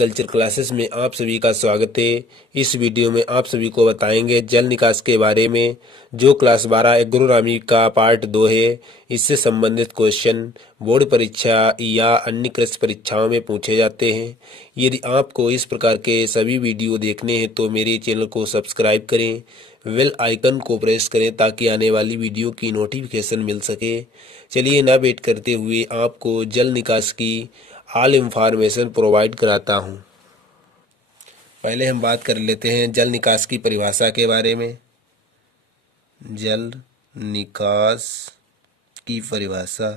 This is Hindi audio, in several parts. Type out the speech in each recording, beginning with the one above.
एग्रीकल्चर क्लासेस में आप सभी का स्वागत है। इस वीडियो में आप सभी को बताएंगे जल निकास के बारे में, जो क्लास 12 एग्रोनॉमी का पार्ट 2 है। इससे संबंधित क्वेश्चन बोर्ड परीक्षा या अन्य कृषि परीक्षाओं में पूछे जाते हैं। यदि आपको इस प्रकार के सभी वीडियो देखने हैं तो मेरे चैनल को सब्सक्राइब करें, बेल आइकन को प्रेस करें ताकि आने वाली वीडियो की नोटिफिकेशन मिल सके। चलिए ना वेट करते हुए आपको जल निकास की ऑल इंफॉर्मेशन प्रोवाइड कराता हूँ। पहले हम बात कर लेते हैं जल निकास की परिभाषा के बारे में। जल निकास की परिभाषा।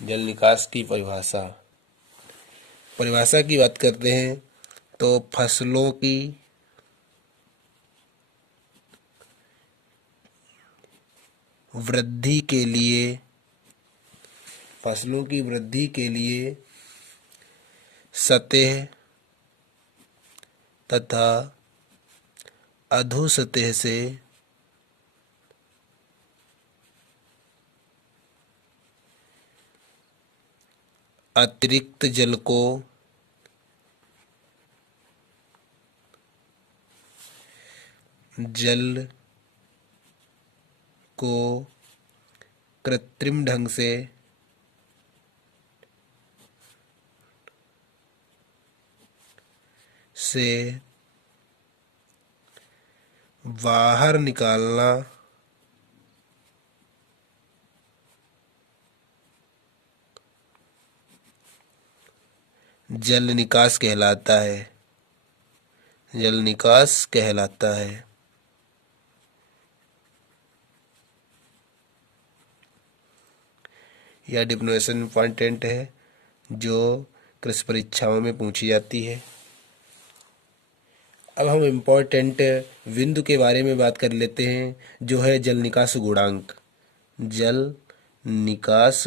जल निकास की परिभाषा की बात करते हैं तो फसलों की वृद्धि के लिए सतह तथा अधोसतह से अतिरिक्त जल को कृत्रिम ढंग से बाहर निकालना जल निकास कहलाता है। यह डेफिनेशन इम्पॉर्टेंट है जो कृषि परीक्षाओं में पूछी जाती है। अब हम इम्पोर्टेंट बिंदु के बारे में बात कर लेते हैं, जो है जल निकास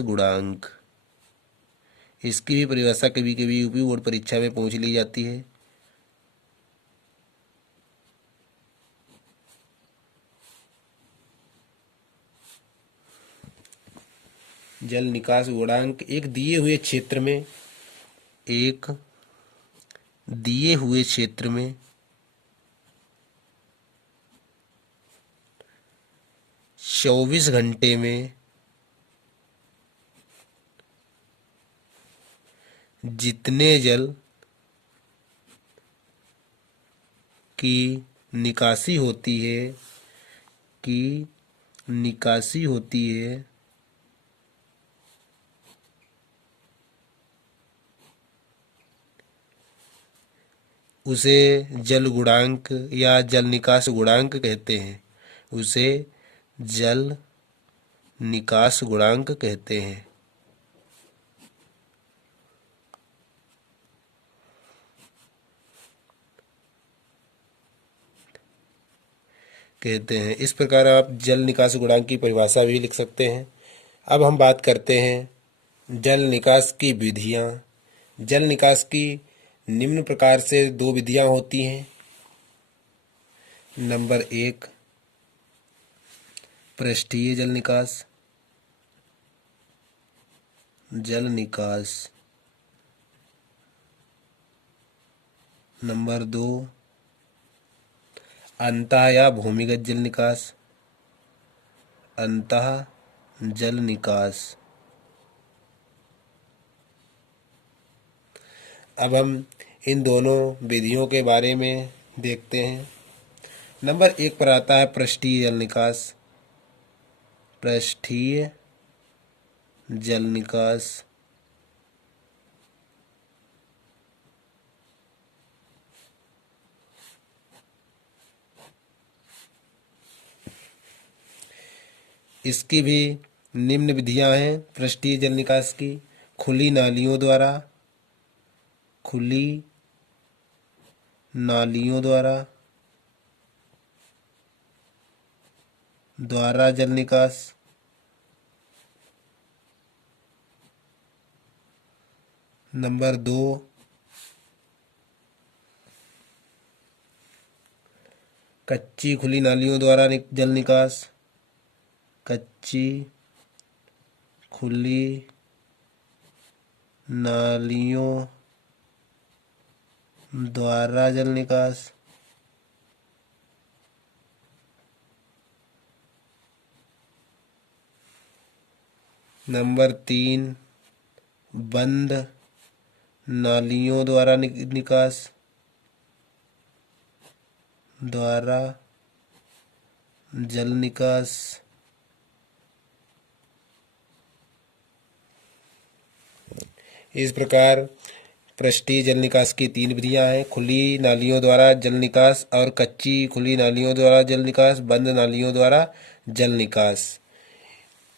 गुणांक। इसकी भी परिभाषा कभी कभी यूपी बोर्ड परीक्षा में पूछ ली जाती है। जल निकास गुणांक एक दिए हुए क्षेत्र में 24 घंटे में जितने जल की निकासी होती है उसे जल गुणांक या जल निकास गुणांक कहते हैं। इस प्रकार आप जल निकास गुणांक की परिभाषा भी लिख सकते हैं। अब हम बात करते हैं जल निकास की विधियां। जल निकास की निम्न प्रकार से 2 विधियां होती हैं। नंबर 1 पृष्ठीय जल निकास। नंबर 2 अंतः या भूमिगत जल निकास। अब हम इन दोनों विधियों के बारे में देखते हैं। नंबर 1 पर आता है पृष्ठीय जल निकास। इसकी भी निम्न विधियां हैं पृष्ठीय जल निकास की। खुली नालियों द्वारा जल निकास। नंबर 2 कच्ची खुली नालियों द्वारा जल निकास। कच्ची खुली नालियों द्वारा जल निकास। नंबर 3, बंद नालियों द्वारा निकास द्वारा जल निकास। इस प्रकार पृष्ठीय जल निकास की 3 विधियां हैं: खुली नालियों द्वारा जल निकास और कच्ची खुली नालियों द्वारा जल निकास, बंद नालियों द्वारा जल निकास।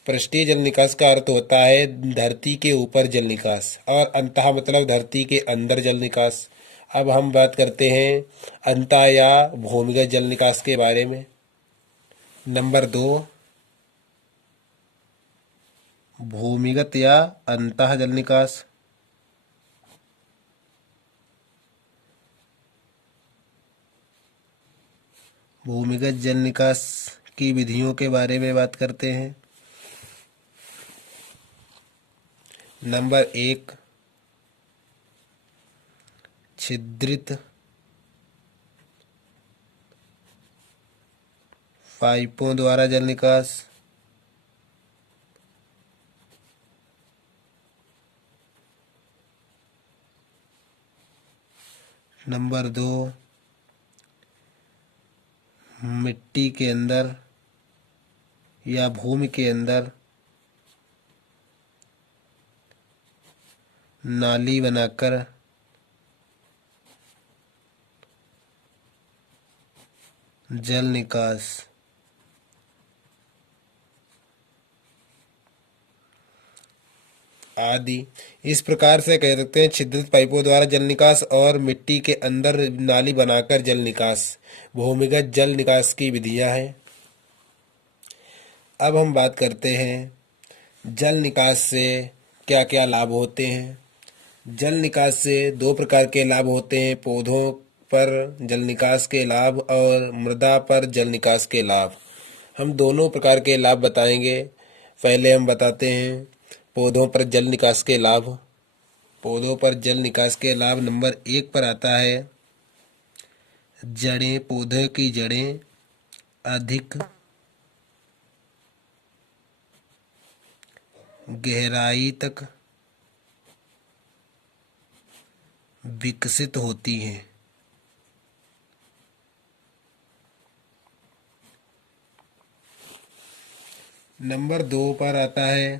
पृष्ठीय जल निकास का अर्थ होता है धरती के ऊपर जल निकास, और अंतः मतलब धरती के अंदर जल निकास। अब हम बात करते हैं अंतः या भूमिगत जल निकास के बारे में। नंबर 2, भूमिगत या अंतः जल निकास। भूमिगत जल निकास की विधियों के बारे में बात करते हैं। नंबर 1, छिद्रित पाइपों द्वारा जल निकास। नंबर 2, मिट्टी के अंदर या भूमि के अंदर नाली बनाकर जल निकास। आदि। इस प्रकार से कह सकते हैं छिद्रित पाइपों द्वारा जल निकास और मिट्टी के अंदर नाली बनाकर जल निकास भूमिगत जल निकास की विधियां हैं। अब हम बात करते हैं जल निकास से क्या क्या लाभ होते हैं। जल निकास से 2 प्रकार के लाभ होते हैं: पौधों पर जल निकास के लाभ और मृदा पर जल निकास के लाभ। हम दोनों प्रकार के लाभ बताएंगे। पहले हम बताते हैं पौधों पर जल निकास के लाभ। पौधों पर जल निकास के लाभ नंबर 1 पर आता है जड़ें। पौधे की जड़ें अधिक गहराई तक विकसित होती हैं। नंबर 2 पर आता है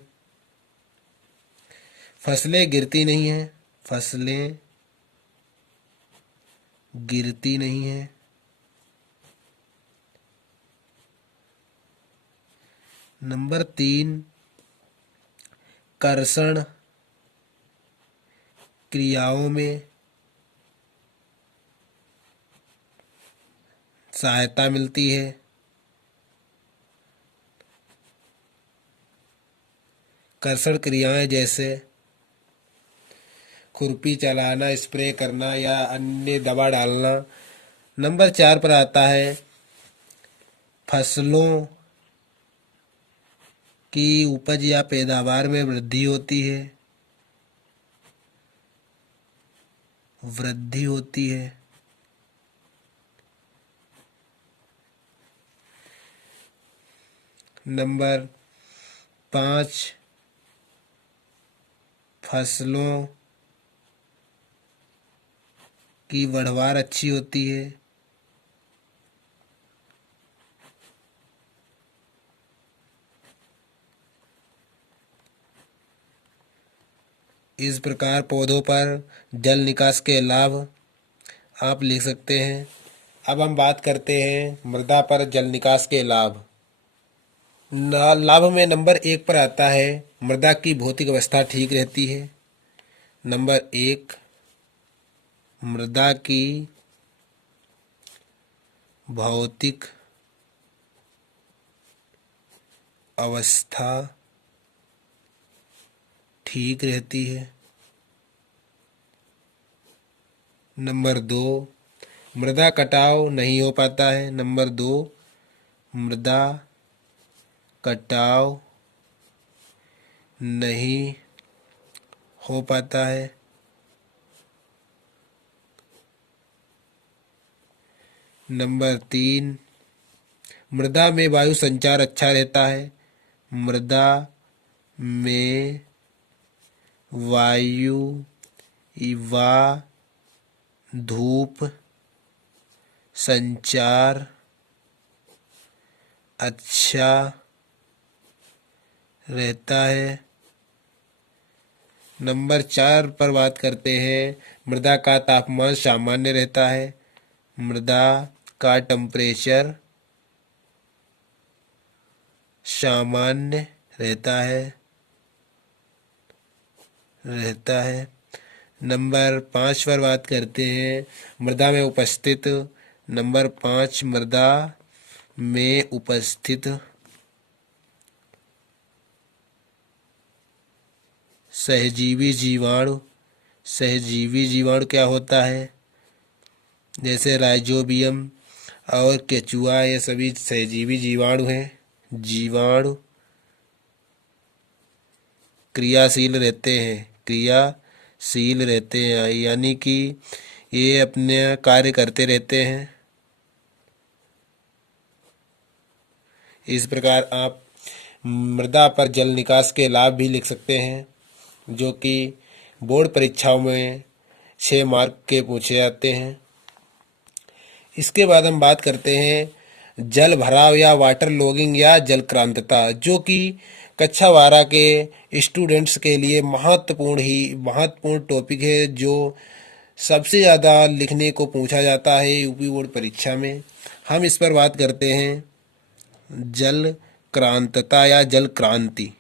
फसलें गिरती नहीं हैं। फसलें गिरती नहीं हैं। नंबर 3, कर्षण क्रियाओं में सहायता मिलती है। कर्षण क्रियाएं जैसे खुरपी चलाना, स्प्रे करना या अन्य दवा डालना। नंबर 4 पर आता है फसलों की उपज या पैदावार में वृद्धि होती है। वृद्धि होती है। नंबर 5, फसलों की बढ़वार अच्छी होती है। इस प्रकार पौधों पर जल निकास के लाभ आप लिख सकते हैं। अब हम बात करते हैं मृदा पर जल निकास के लाभ। लाभ में नंबर 1 पर आता है मृदा की भौतिक अवस्था ठीक रहती है। नंबर 1, मृदा की भौतिक अवस्था ठीक रहती है। नंबर 2, मृदा कटाव नहीं हो पाता है। नंबर 2, मृदा कटाव नहीं हो पाता है। नंबर 3, मृदा में वायु संचार अच्छा रहता है। मृदा में वायु व धूप संचार अच्छा रहता है। नंबर 4 पर बात करते हैं। मृदा का तापमान सामान्य रहता है। मृदा का टेम्परेचर सामान्य रहता है। नंबर 5 पर बात करते हैं। मृदा में उपस्थित नंबर 5 मृदा में उपस्थित सहजीवी जीवाणु। सहजीवी जीवाणु क्या होता है? जैसे राइजोबियम और केचुआ, ये सभी सहजीवी जीवाणु हैं। जीवाणु क्रियाशील रहते हैं, यानी कि ये अपने कार्य करते रहते हैं। इस प्रकार आप मृदा पर जल निकास के लाभ भी लिख सकते हैं, जो कि बोर्ड परीक्षाओं में 6 मार्क के पूछे जाते हैं। इसके बाद हम बात करते हैं जल भराव या वाटर लॉगिंग या जलक्रांतता, जो कि कक्षा 12 के स्टूडेंट्स के लिए महत्वपूर्ण टॉपिक है, जो सबसे ज़्यादा लिखने को पूछा जाता है यूपी बोर्ड परीक्षा में। हम इस पर बात करते हैं जल क्रांतता या जल क्रांति,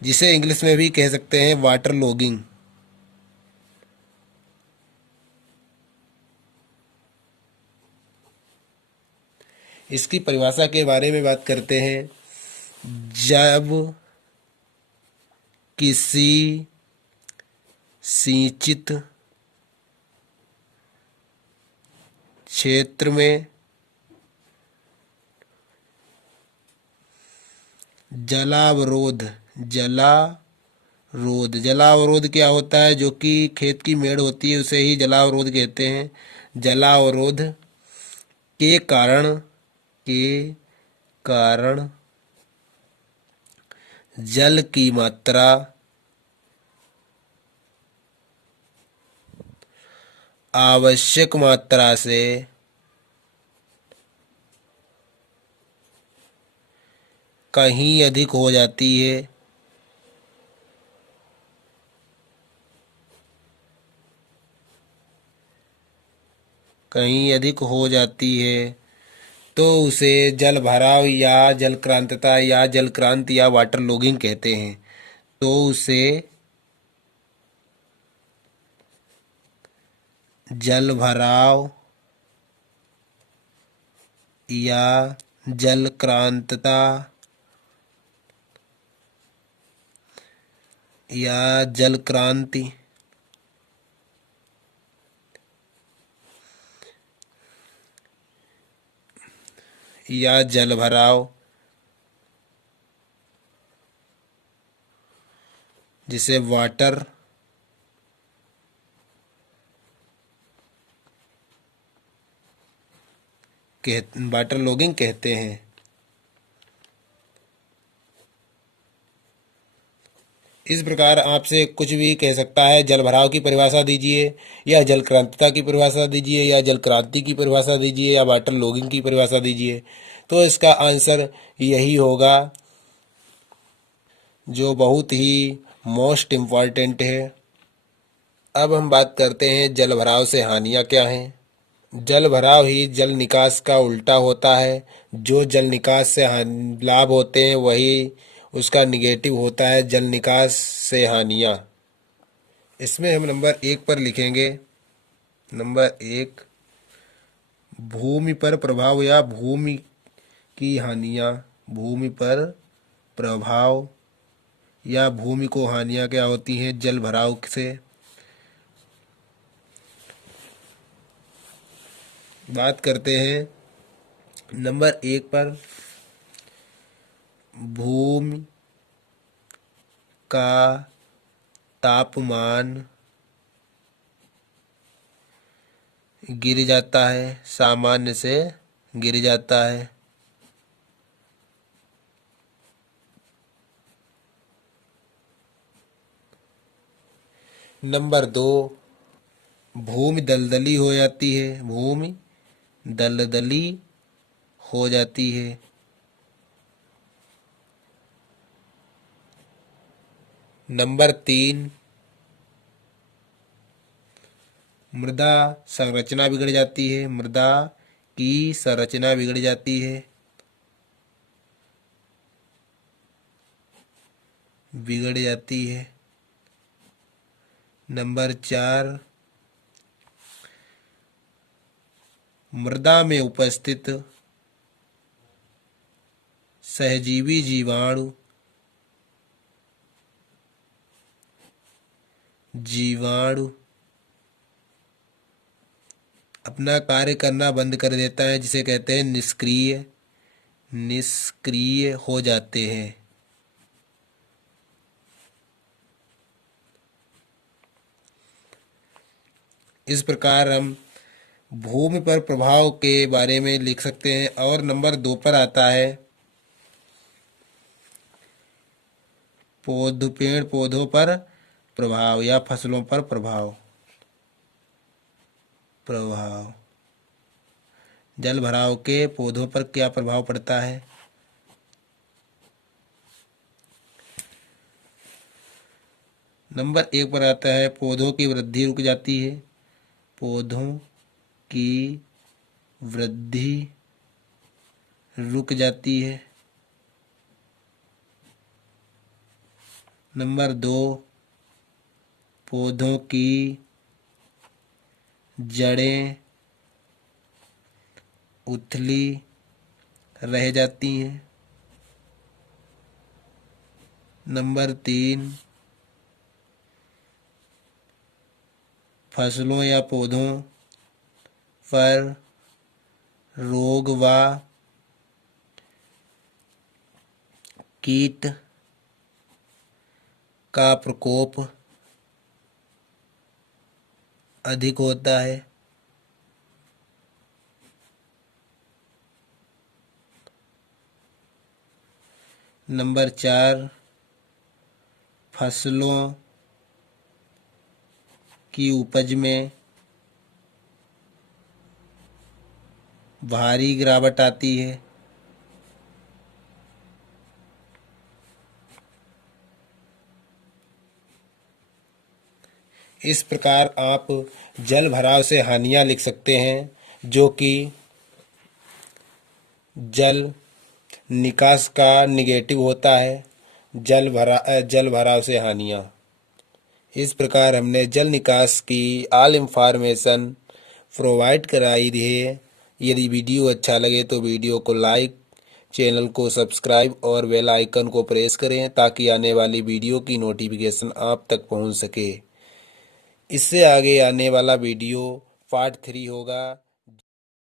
जिसे इंग्लिश में भी कह सकते हैं वाटर लॉगिंग। इसकी परिभाषा के बारे में बात करते हैं। जब किसी सिंचित क्षेत्र में जलावरोध क्या होता है? जो कि खेत की मेड़ होती है, उसे ही जलावरोध कहते हैं। जलावरोध के कारण जल की मात्रा आवश्यक मात्रा से कहीं अधिक हो जाती है। तो उसे जल भराव या जलक्रांतता या जलक्रांति या वाटर लॉगिंग कहते हैं। तो उसे जल भराव या जलक्रांतता या जलक्रांति या जल भराव, जिसे वाटर लॉगिंग कहते हैं। इस प्रकार आपसे कुछ भी कह सकता है, जल भराव की परिभाषा दीजिए, या जल क्रांतता की परिभाषा दीजिए, या जल क्रांति की परिभाषा दीजिए, या वाटर लॉगिंग की परिभाषा दीजिए। तो इसका आंसर यही होगा, जो बहुत ही मोस्ट इम्पॉर्टेंट है। अब हम बात करते हैं जल भराव से हानियाँ क्या हैं। जल भराव ही जल निकास का उल्टा होता है। जो जल निकास से लाभ होते हैं, वही उसका निगेटिव होता है, जल निकास से हानियाँ। इसमें हम नंबर 1 पर लिखेंगे। नंबर 1, भूमि पर प्रभाव या भूमि की हानियाँ। भूमि पर प्रभाव या भूमि को हानियाँ क्या होती हैं जल भराव से? बात करते हैं नंबर 1 पर भूमि का तापमान गिर जाता है, सामान्य से गिर जाता है। नंबर 2, भूमि दलदली हो जाती है, भूमि दलदली हो जाती है। नंबर 3, मृदा संरचना बिगड़ जाती है, मृदा की संरचना बिगड़ जाती है, बिगड़ जाती है। नंबर 4, मृदा में उपस्थित सहजीवी जीवाणु अपना कार्य करना बंद कर देता है, जिसे कहते हैं निष्क्रिय हो जाते हैं। इस प्रकार हम भूमि पर प्रभाव के बारे में लिख सकते हैं। और नंबर 2 पर आता है पेड़ पौधों पर प्रभाव या फसलों पर प्रभाव। जल भराव के पौधों पर क्या प्रभाव पड़ता है? नंबर 1 पर आता है पौधों की वृद्धि रुक जाती है, पौधों की वृद्धि रुक जाती है। नंबर 2, पौधों की जड़ें उथली रह जाती हैं। नंबर 3, फसलों या पौधों पर रोग व कीट का प्रकोप अधिक होता है। नंबर 4, फसलों की उपज में भारी गिरावट आती है। इस प्रकार आप जल भराव से हानियां लिख सकते हैं, जो कि जल निकास का निगेटिव होता है। जल भराव से हानियां। इस प्रकार हमने जल निकास की ऑल इंफॉर्मेशन प्रोवाइड कराई है। यदि वीडियो अच्छा लगे तो वीडियो को लाइक, चैनल को सब्सक्राइब और बेल आइकन को प्रेस करें, ताकि आने वाली वीडियो की नोटिफिकेशन आप तक पहुंच सके। इससे आगे आने वाला वीडियो पार्ट 3 होगा।